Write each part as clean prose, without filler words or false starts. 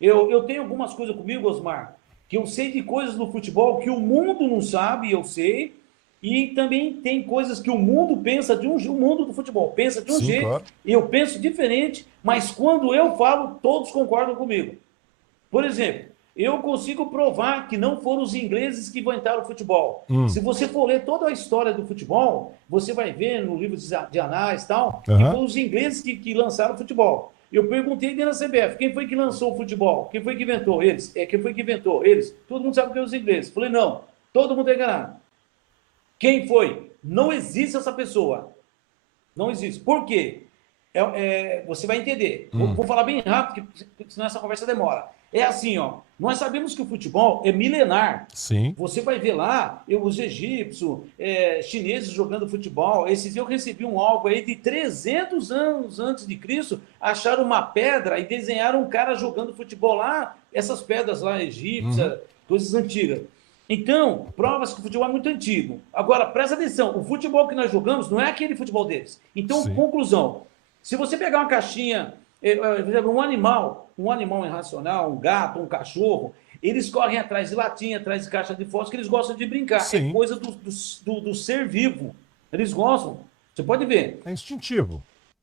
Eu tenho algumas coisas comigo, Osmar, que eu sei de coisas no futebol que o mundo não sabe, eu sei, e também tem coisas que o mundo pensa de um jeito, o mundo do futebol pensa de um Sim, jeito, claro. eu penso diferente, mas quando eu falo, todos concordam comigo. Por exemplo, eu consigo provar que não foram os ingleses que inventaram o futebol. Hum. Se você for ler toda a história do futebol, você vai ver no livro de anais e tal, que Aham. foram os ingleses que lançaram o futebol. Eu perguntei dentro da CBF, quem foi que lançou o futebol? Quem foi que inventou? Eles. Quem foi que inventou? Eles. Todo mundo sabe que é os ingleses. Falei, não, todo mundo é enganado. Quem foi? Não existe essa pessoa. Não existe. Por quê? Você vai entender. Hum. Vou falar bem rápido, porque senão essa conversa demora. É assim, ó. Nós sabemos que o futebol é milenar. Sim. Você vai ver lá, os egípcios, chineses jogando futebol. Esses dias eu recebi um álbum aí de 300 anos antes de Cristo, acharam uma pedra e desenharam um cara jogando futebol lá, essas pedras lá Uhum. egípcias, coisas antigas. Então, provas que o futebol é muito antigo. Agora, presta atenção, o futebol que nós jogamos não é aquele futebol deles. Então, Sim. conclusão, se você pegar uma caixinha, por exemplo, um animal irracional, um gato, um cachorro, eles correm atrás de latinha, atrás de caixa de fósforo, que eles gostam de brincar. É Sim. coisa do ser vivo. Eles gostam. Você pode ver. É instintivo.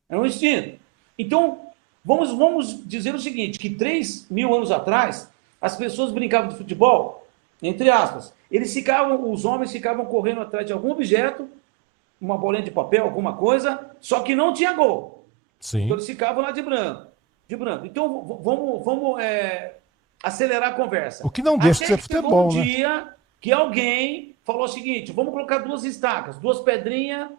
É um instinto. Então, vamos dizer o seguinte, que 3.000 anos atrás, as pessoas brincavam de futebol, entre aspas. Os homens ficavam correndo atrás de algum objeto, uma bolinha de papel, alguma coisa, só que não tinha gol. Então Sim. eles ficavam lá de branco. De branco. Então vamos acelerar a O conversa. que não deixa de Até ser que chegou um futebol, né? dia que alguém falou o seguinte: vamos colocar duas estacas, duas pedrinhas,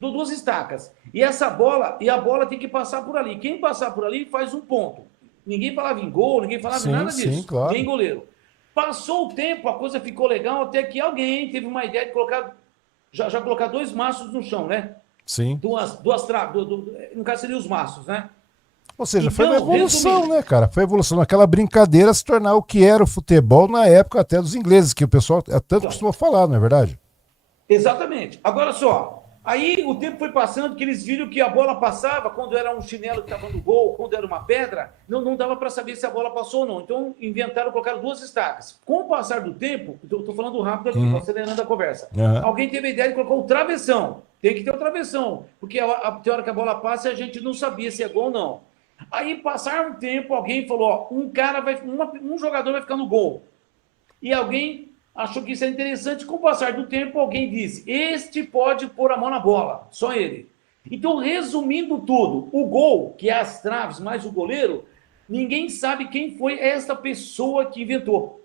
duas estacas. E a bola tem que passar por ali. Quem passar por ali faz um ponto. Ninguém falava em gol, ninguém falava em Sim, nada sim, disso. Nem claro. goleiro. Passou o tempo, a coisa ficou legal, até que alguém teve uma ideia de colocar, já colocar dois maços no chão, né? Sim. Duas traves, no caso seria os maços, né? Ou seja, foi uma Então, evolução, resumindo, né, cara? Foi a evolução naquela brincadeira se tornar o que era o futebol na época até dos ingleses, que o pessoal tanto então, costuma falar, não é verdade? exatamente. Agora só, aí o tempo foi passando que eles viram que a bola passava, quando era um chinelo que estava no gol, quando era uma pedra, não dava para saber se a bola passou ou não. Então inventaram, colocaram duas estacas. Com o passar do tempo, estou falando rápido aqui, estou Uhum. acelerando a conversa. Aham. Alguém teve a ideia de colocar o travessão. Tem que ter o travessão, porque tem hora que a bola passa e a gente não sabia se é gol ou não. Aí, passar um tempo, alguém falou: ó, um jogador vai ficar no gol. E alguém achou que isso era interessante. Com o passar do tempo, alguém disse: este pode pôr a mão na bola, só ele. Então, resumindo tudo, o gol, que é as traves mais o goleiro, ninguém sabe quem foi esta pessoa que inventou.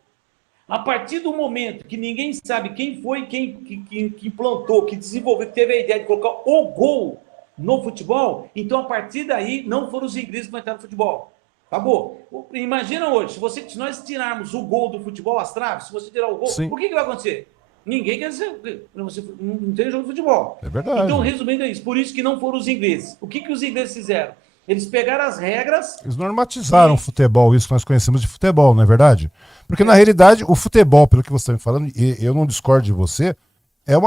A partir do momento que ninguém sabe quem foi, que implantou, que desenvolveu, que teve a ideia de colocar o gol no futebol, então a partir daí não foram os ingleses que inventaram o futebol. Acabou. Imagina hoje, se nós tirarmos o gol do futebol, as traves, se você tirar o gol, Sim, o que vai acontecer? Ninguém quer dizer, não tem jogo de futebol. é Então, verdade. resumindo é isso, por isso que não foram os ingleses. O que os ingleses fizeram? Eles pegaram as regras Eles normatizaram o e. futebol, isso que nós conhecemos de futebol, não é verdade? Porque na realidade, o futebol, pelo que você está me falando, e eu não discordo de você, é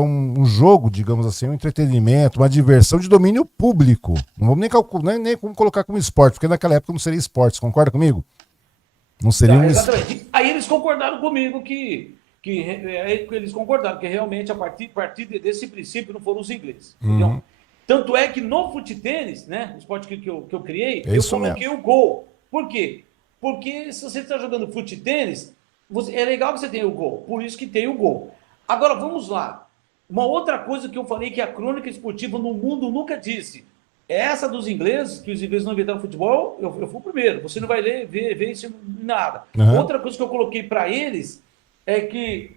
um jogo, digamos assim, um entretenimento, uma diversão de domínio público. Não vamos nem calcular, nem como colocar como esporte, porque naquela época não seria esporte, você concorda comigo? Não seria Tá, um. exatamente. Aí eles concordaram comigo que eles concordaram que realmente a partir desse princípio não foram os ingleses, entendeu? Uhum. Tanto é que no fute-tênis, né, o esporte que eu criei, É eu isso mesmo. coloquei o gol. Por quê? Porque se você está jogando fute-tênis, é legal que você tenha o gol, por isso que tem o gol. Agora vamos lá. Uma outra coisa que eu falei que a crônica esportiva no mundo nunca disse. É essa dos ingleses, que os ingleses não inventaram futebol, eu fui o primeiro. Você não vai ver isso nada. Uhum. Outra coisa que eu coloquei para eles é que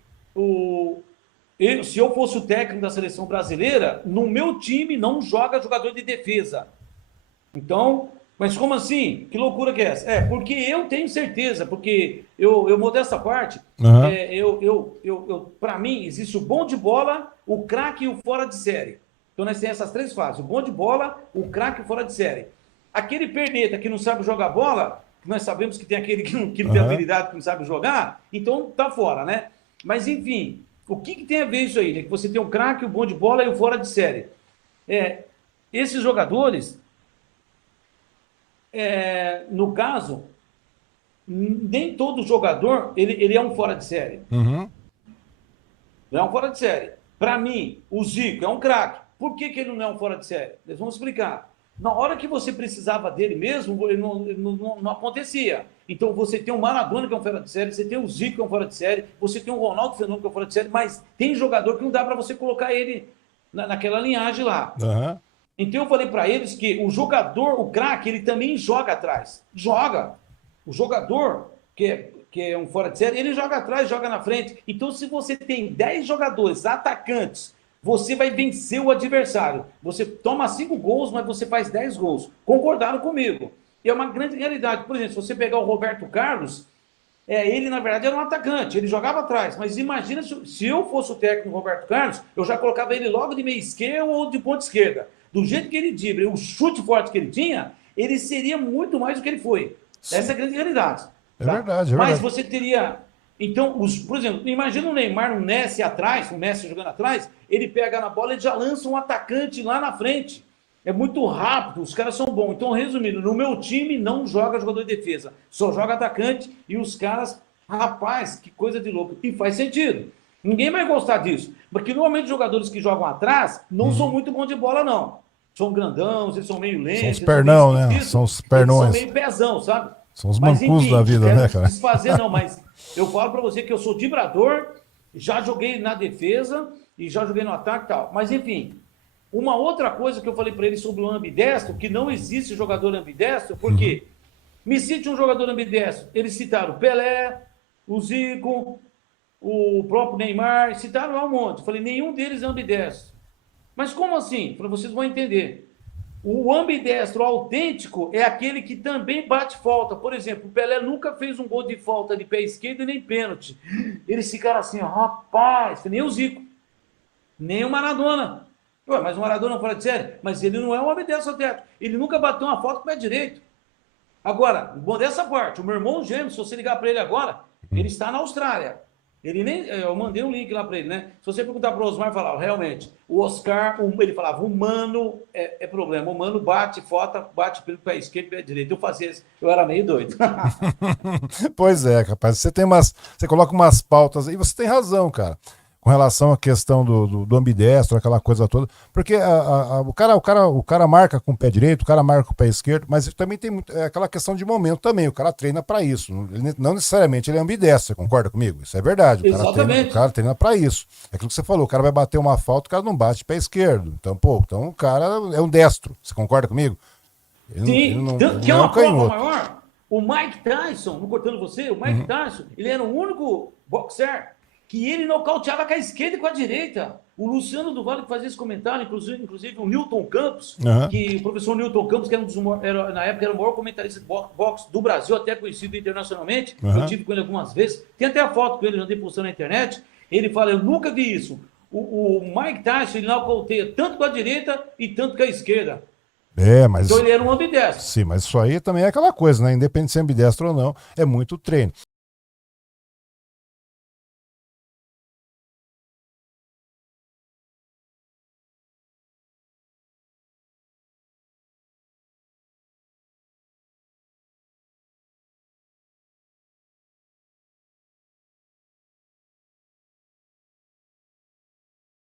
se eu fosse o técnico da seleção brasileira, no meu time não joga jogador de defesa. Então, mas como assim? Que loucura que é essa? Porque eu tenho certeza, porque eu modesto à parte, Uhum. para mim, existe o bom de bola, o craque e o fora de série. Então, nós temos essas três fases: o bom de bola, o craque e o fora de série. Aquele perneta que não sabe jogar bola, nós sabemos que tem aquele que não tem Uhum. habilidade, que não sabe jogar, então tá fora, né? Mas, enfim, o que tem a ver isso aí? Né? Que você tem o craque, o bom de bola e o fora de série. É, esses jogadores no caso, nem todo jogador ele é um fora de série. Uhum. Não é um fora de série. Para mim, o Zico é um craque. Por que ele não é um fora de série? Eles vão explicar. Na hora que você precisava dele mesmo, ele não acontecia. Então você tem o Maradona, que é um fora de série, você tem o Zico, que é um fora de série, você tem o Ronaldo Fenômeno, que é um fora de série, mas tem jogador que não dá para você colocar ele naquela linhagem lá. Uhum. Então eu falei para eles que o jogador, o craque, ele também joga atrás. Joga. O jogador, que é um fora de série, ele joga atrás, joga na frente. Então, se você tem 10 jogadores atacantes, você vai vencer o adversário. Você toma 5 gols, mas você faz 10 gols. Concordaram comigo. E é uma grande realidade. Por exemplo, se você pegar o Roberto Carlos, ele, na verdade, era um atacante, ele jogava atrás. Mas imagina se eu fosse o técnico do Roberto Carlos, eu já colocava ele logo de meia esquerda ou de ponta esquerda. Do jeito que ele dribla, o chute forte que ele tinha, ele seria muito mais do que ele foi. Sim. Essa é a grande realidade. É verdade, é verdade. Mas você teria... Então, por exemplo, imagina o Neymar, o Messi atrás, o Messi jogando atrás, ele pega na bola e já lança um atacante lá na frente. É muito rápido, os caras são bons. Então, resumindo, no meu time não joga jogador de defesa, só joga atacante e os caras, rapaz, que coisa de louco. E faz sentido. Ninguém vai gostar disso. Porque normalmente os jogadores que jogam atrás não são muito bons de bola, não. São grandão, eles são meio lentos. São os pernão, né? São os pernões. São meio pezão, sabe? São os mancus da vida, né, cara? Desfazer não, mas eu falo pra você que eu sou vibrador, já joguei na defesa e já joguei no ataque e tal. Mas, enfim, uma outra coisa que eu falei pra ele sobre o ambidestro, que não existe jogador ambidestro, porque me cite um jogador ambidestro. Eles citaram o Pelé, o Zico, o próprio Neymar, citaram lá um monte. Eu falei, nenhum deles é ambidestro. Mas como assim? Para vocês vão entender. O ambidestro autêntico é aquele que também bate falta. Por exemplo, o Pelé nunca fez um gol de falta de pé esquerdo e nem pênalti. Eles ficaram assim, ó, rapaz, nem o Zico, nem o Maradona. Ué, mas o Maradona não fora de série? Mas ele não é um ambidestro autêntico. Ele nunca bateu uma falta com o pé direito. Agora, bom dessa parte, o meu irmão gêmeo, se você ligar para ele agora, ele está na Austrália. Ele nem, eu mandei um link lá para ele, né? Se você perguntar para o Osmar, falava, realmente, o Oscar, ele falava, o Mano é problema. O Mano bate, bate pelo pé esquerdo e pé direito. Eu fazia isso, eu era meio doido. Pois é, rapaz. Você coloca umas pautas aí, você tem razão, cara. Com relação à questão do ambidestro, aquela coisa toda. Porque o cara marca com o pé direito, o cara marca com o pé esquerdo, mas também tem aquela questão de momento também. O cara treina para isso. Não necessariamente ele é ambidestro, você concorda comigo? Isso é verdade. O cara treina para isso. É aquilo que você falou, o cara vai bater uma falta, o cara não bate pé esquerdo. Então, o cara é um destro. Você concorda comigo? Sim, tanto que é uma prova maior. O Mike Tyson, não cortando você, o Mike Tyson, ele era o único boxer que ele nocauteava com a esquerda e com a direita. O Luciano do Vale que fazia esse comentário, inclusive o Newton Campos, que o professor Newton Campos, que na época era o maior comentarista de boxe do Brasil, até conhecido internacionalmente, eu tive com ele algumas vezes, tem até a foto com ele, já dei postando na internet, ele fala, eu nunca vi isso. O Mike Tyson, ele nocauteia tanto com a direita e tanto com a esquerda. Mas... Então ele era um ambidestro. Sim, mas isso aí também é aquela coisa, né? Independente de ser ambidestro ou não, é muito treino.